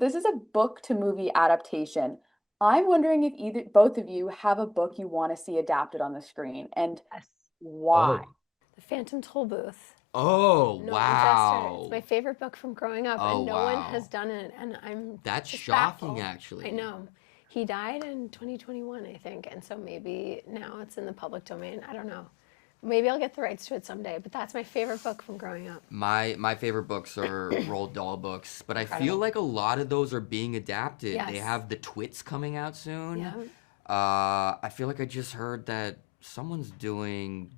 says this is a book to movie adaptation. I'm wondering if both of you have a book you want to see adapted on the screen and Yes. why. Oh. The Phantom Tollbooth. Oh, No one Jester. It's my wow. favorite book from growing up, Oh, and no one has wow. done it, and I'm That's just shocking, baffled. I actually. know. He died in 2021, I think, and so maybe now it's in the public domain. I don't know. Maybe I'll get the rights to it someday, but that's my favorite book from growing up. My favorite books are Roald Dahl books, but I feel Incredible. like a lot of those are being adapted. They Yes. have the Twits coming out soon. Yeah. I feel like I just heard that someone's doing.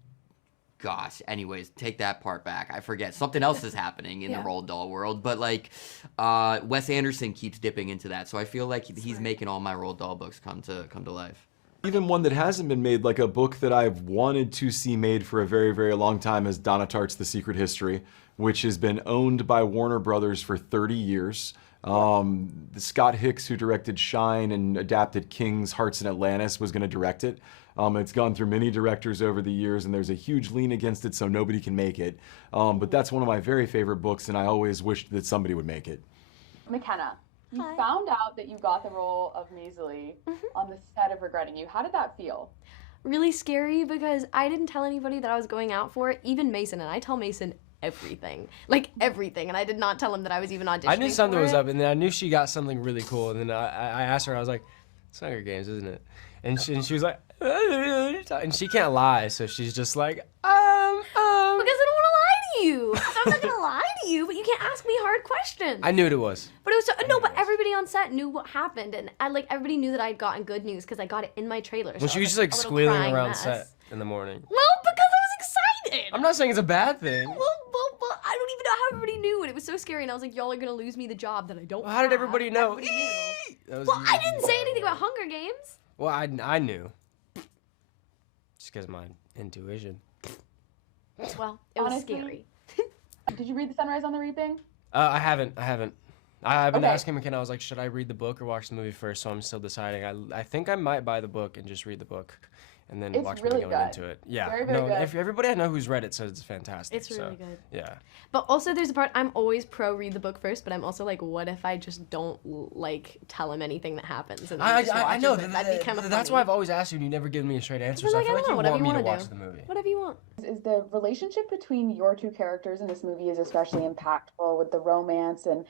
Gosh, anyways, take that part back. I forget. Something else is happening in the Yeah. Roald Dahl world, but like, Wes Anderson keeps dipping into that, so I feel like he's Smart. making all my Roald Dahl books come to life. Even one that hasn't been made, like a book that I've wanted to see made for a very, very long time, is Donna Tartt's The Secret History, which has been owned by Warner Brothers for 30 years. Scott Hicks, who directed Shine and adapted King's Hearts in Atlantis, was going to direct it. It's gone through many directors over the years, and there's a huge lean against it, so nobody can make it. But that's one of my very favorite books, and I always wished that somebody would make it. McKenna, you Hi. found out that you got the role of Measly on the set of Regretting You. How did that feel? Really scary because I didn't tell anybody that I was going out for it, even Mason, and I tell Mason everything. Like everything. And I did not tell him that I was even auditioning I knew something for was it. up, and then I knew she got something really cool. And then I asked her, I was like, "It's Hunger Games, isn't it?" And she was like, and she can't lie, so she's just like, Because I don't want to lie to you. So I'm not gonna lie to you, but you can't ask me hard questions. I knew what it was. But it was so, no, but everybody on set knew what happened, and like everybody knew that I'd gotten good news because I got it in my trailer. When so she I was just like a little squealing crying around mess. set in the morning. Well, because I was excited. I'm not saying it's a bad thing. Well, I don't even know how everybody knew, and it was so scary. And I was like, y'all are gonna lose me the job that I don't. Well, how did have. everybody know? Everybody knew. That was Well, I didn't say you. anything about Hunger Games. Well, I knew. Just because my intuition. Well, it was Honestly, scary. Did you read The Sunrise on the Reaping? I haven't. I've been Okay. asking McKenna, I was like, should I read the book or watch the movie first? So I'm still deciding. I think I might buy the book and just read the book, and then It's watch really me going good. into it. Yeah. Very, very no, good. if everybody I know who's read it says it's fantastic. It's really so, good. Yeah. But also, there's a part I'm always pro read the book first, but I'm also like, what if I just don't like tell him anything that happens? And then he just I watches know. it? That'd be kind of That's funny. why I've always asked you, and you never given me a straight answer. But So I like, feel I like don't you know, want me to whatever you watch wanna the movie. Whatever you want. Is the relationship between your two characters in this movie is especially impactful with the romance and,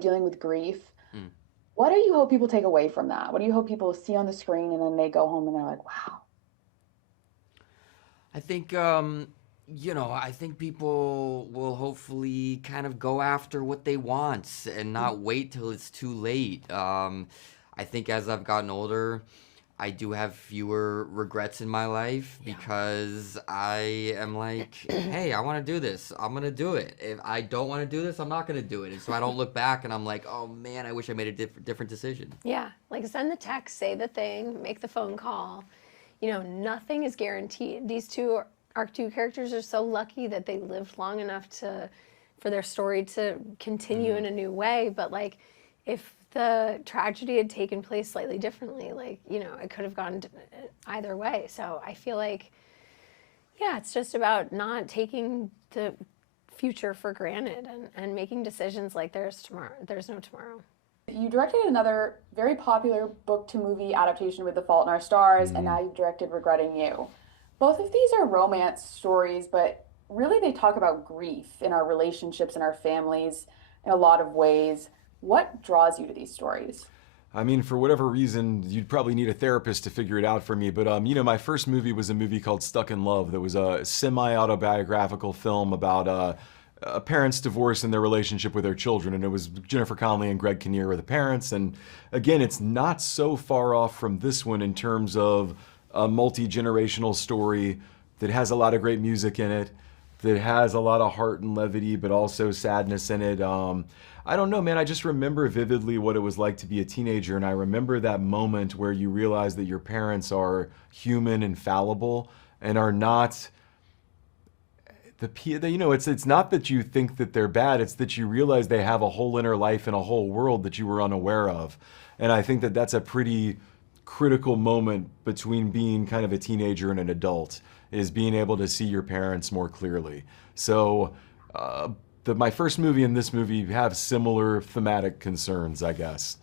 dealing with grief. Mm. What do you hope people take away from that? What do you hope people see on the screen and then they go home and they're like, wow. I think I think people will hopefully kind of go after what they want and not wait till it's too late. I think as I've gotten older, I do have fewer regrets in my life because I am like, hey, I want to do this. I'm going to do it. If I don't want to do this, I'm not going to do it. And so I don't look back and I'm like, oh man, I wish I made a different decision. Yeah, like send the text, say the thing, make the phone call. Nothing is guaranteed. Our two characters are so lucky that they lived long enough for their story to continue in a new way. But like, if the tragedy had taken place slightly differently, it could have gone either way. So I feel like, yeah, it's just about not taking the future for granted and making decisions like there's no tomorrow. You directed another very popular book to movie adaptation with The Fault in Our Stars, and now you've directed Regretting You. Both of these are romance stories, but really they talk about grief in our relationships and our families in a lot of ways. What draws you to these stories? I mean, for whatever reason, you'd probably need a therapist to figure it out for me. But, my first movie was a movie called Stuck in Love that was a semi-autobiographical film about a parent's divorce and their relationship with their children. And it was Jennifer Connelly and Greg Kinnear were the parents. And again, it's not so far off from this one in terms of a multi-generational story that has a lot of great music in it, that has a lot of heart and levity, but also sadness in it. I don't know, man. I just remember vividly what it was like to be a teenager, and I remember that moment where you realize that your parents are human and fallible and are not it's not that you think that they're bad, it's that you realize they have a whole inner life and a whole world that you were unaware of. And I think that that's a pretty critical moment between being kind of a teenager and an adult, is being able to see your parents more clearly. So my first movie and this movie have similar thematic concerns, I guess.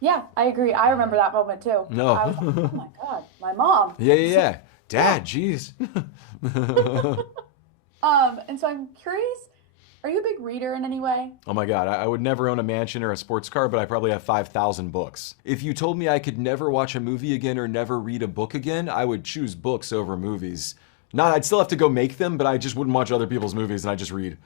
Yeah, I agree. I remember that moment too. No. I was like, oh my God, my mom. Yeah. Dad, jeez. And so I'm curious, are you a big reader in any way? Oh my God, I would never own a mansion or a sports car, but I probably have 5,000 books. If you told me I could never watch a movie again or never read a book again, I would choose books over movies. I'd still have to go make them, but I just wouldn't watch other people's movies and I just read.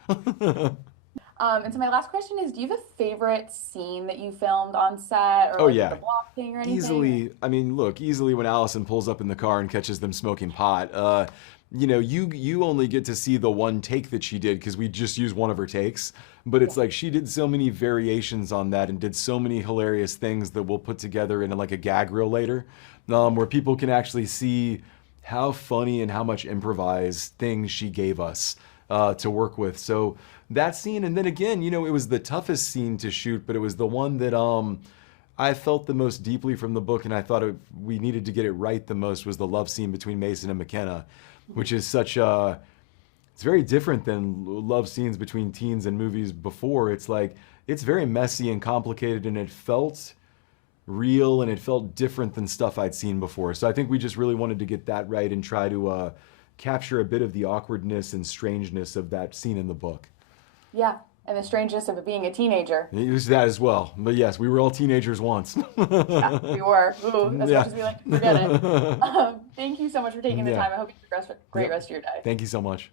And so my last question is, do you have a favorite scene that you filmed on set or Oh, like yeah. the blocking or anything? Easily when Allison pulls up in the car and catches them smoking pot, you only get to see the one take that she did because we just used one of her takes. But it's like she did so many variations on that and did so many hilarious things that we'll put together in like a gag reel later, where people can actually see how funny and how much improvised things she gave us to work with. So that scene, and then again, it was the toughest scene to shoot, but it was the one that I felt the most deeply from the book, and I thought we needed to get it right the most, was the love scene between Mason and McKenna, which is it's very different than love scenes between teens and movies before. It's like, it's very messy and complicated, and it felt real, and it felt different than stuff I'd seen before. So I think we just really wanted to get that right and try to capture a bit of the awkwardness and strangeness of that scene in the book. Yeah, and the strangeness of it being a teenager. It was that as well. But yes, we were all teenagers once. Yeah, we were. Ooh, as Yeah. much as we like to forget it. Thank you so much for taking the Yeah. time. I hope you have a great rest of your day. Thank you so much.